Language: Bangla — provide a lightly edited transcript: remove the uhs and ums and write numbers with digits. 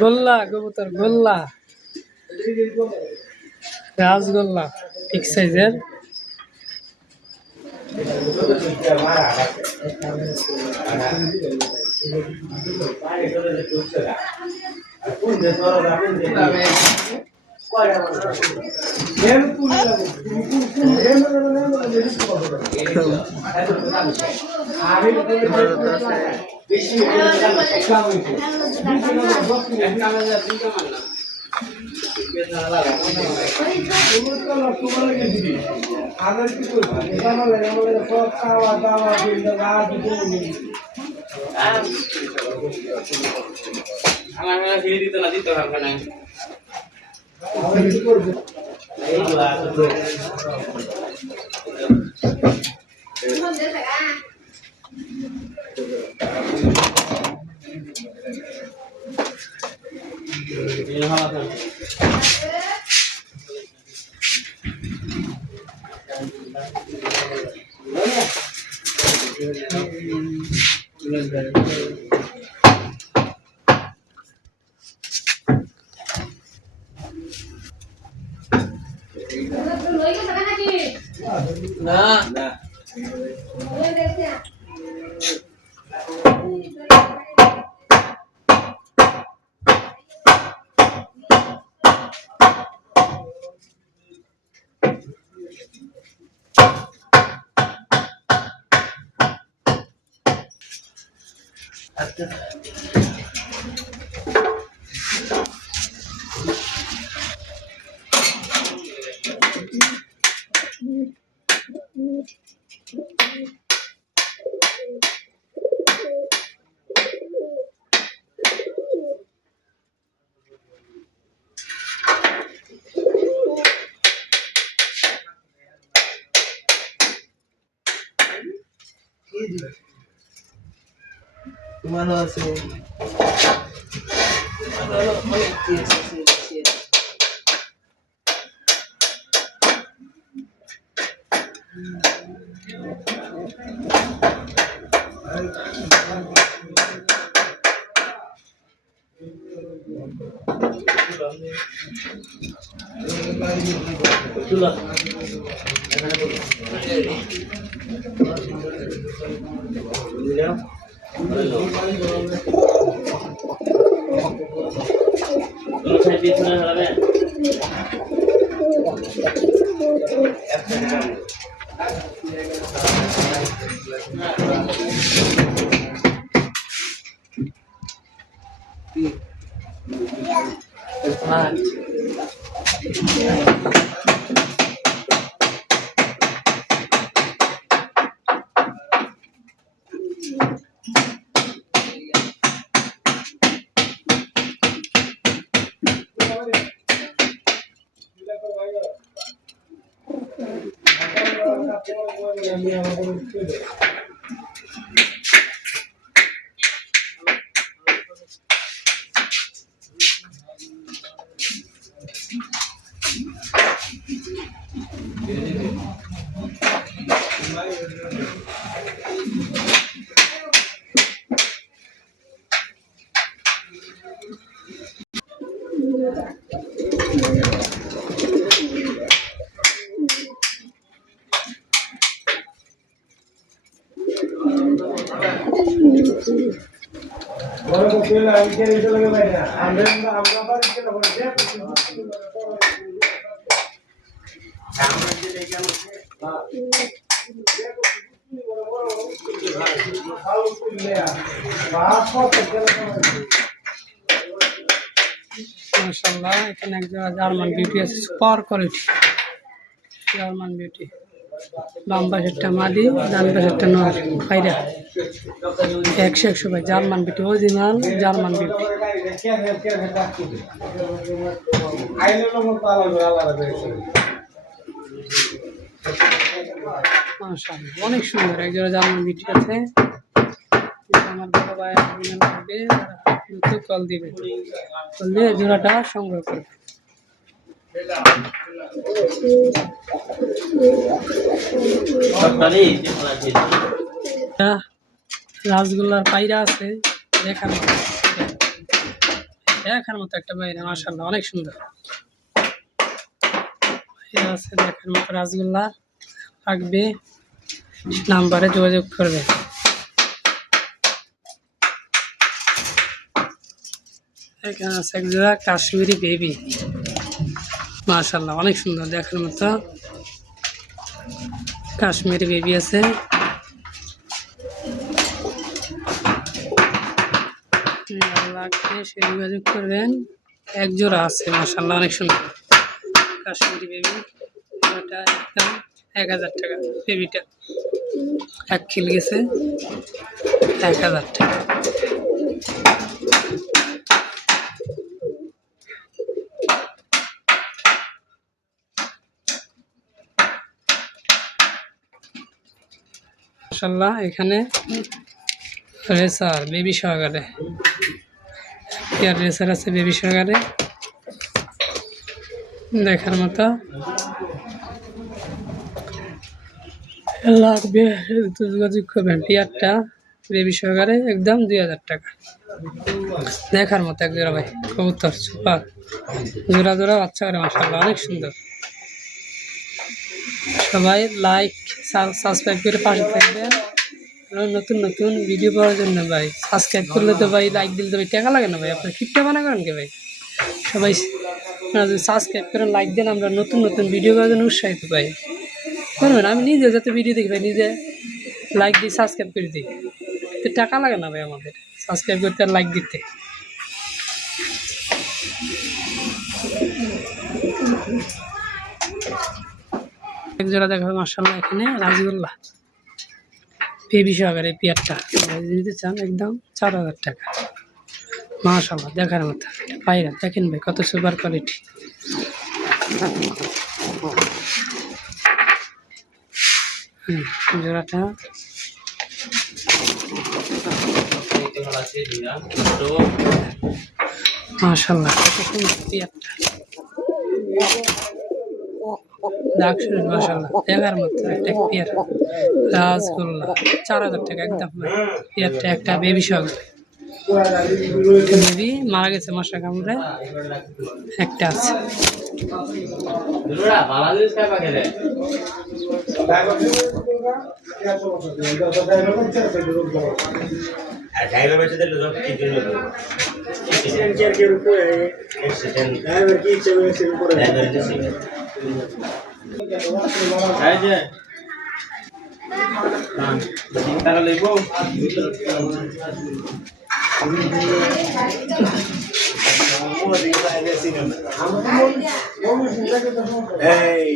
গোল্লা কবুতর গোল্লা রাজগোল্লা বিগ সাইজের আমার ফিরে দিত না দিতে হবে না না না ভালো আছে মাশাআল্লাহ এখানে একজন জার্মান বিউটি আছে সুপার কোয়ালিটি জার্মান বিউটি বাম পাশেরটা মাদি ডান পাশেরটা নর পায়রা 100 ভাই German beauty original German beauty মাশাআল্লাহ অনেক সুন্দর একজন জার্মান বিউটি আছে আমার বড় ভাই করবে দ্রুত কল দিবে করলে জোড়াটা সংগ্রহ করবে রাসগোল্লার পায়রা আছে দেখার মতো, দেখার মতো একটা পায়রা, মাশাআল্লাহ অনেক সুন্দর পায়রা আছে দেখার মতো। রাসগোল্লা লাগবে নাম্বারে যোগাযোগ করবে। এখানে আছে এক জোড়া কাশ্মীরি বেবি, মাশাআল্লাহ অনেক সুন্দর দেখার মতো কাশ্মীরি বেবি আছে। লাগবে সে যোগাযোগ করবেন। এক জোড়া আছে মাশাআল্লাহ অনেক সুন্দর কাশ্মীরি বেবি, এটা একদম 1000 টাকা। বেবিটা এক খিল গেছে, 1000 টাকা। মাশাআল্লাহ এখানে রেসার বেবি সহকারে, রেসার আছে বেবি সহকারে দেখার মতো। লাগবে যোগাযোগ করবেন। পেয়ারটা বেবি সহকারে একদম 2000 টাকা দেখার মতো এক জোড়া ভাই কবুতর সুপার, জোড়া জোড়া বাচ্চা করে মাশাআল্লাহ অনেক সুন্দর। সবাই লাইক সাবস্ক্রাইব করে পাশে থাকবেন নতুন নতুন ভিডিও পাওয়ার জন্য। ভাই সাবস্ক্রাইব করলে তো ভাই, লাইক দিলে তো ভাই টাকা লাগে না ভাই, আপনার কিপটা বানা করেন কে ভাই? সবাই যদি সাবস্ক্রাইব করেন লাইক দেন, আমরা নতুন নতুন ভিডিও করার জন্য উৎসাহিত পাই করবেন। আমি নিজে যাতে ভিডিও দেখি ভাই, নিজে লাইক দিই সাবস্ক্রাইব করে দিই, তো টাকা লাগে না ভাই আমাদের সাবস্ক্রাইব করতে আর লাইক দিতে। এক জোড়া দেখা মাশাআল্লাহ এখানে রাসগোল্লা বেবি সহকারে পেয়ারটা নিতে চান একদম 4000 টাকা মাশাআল্লাহ দেখার মতো পায়রা। দেখেন ভাই কত সুপার কোয়ালিটি। জোড়াটা মাশাআল্লাহ কত সুন্দর পেয়ারটা, দাগ শুরু মাশাআল্লাহ দেখার মতো একটা পেয়ার রাসগোল্লা 4000 টাকা একদম। পেয়ারটা একটা বেবি সহকারে, বেবি মারা গেছে মশা কামড়ে, একটা আছে। এই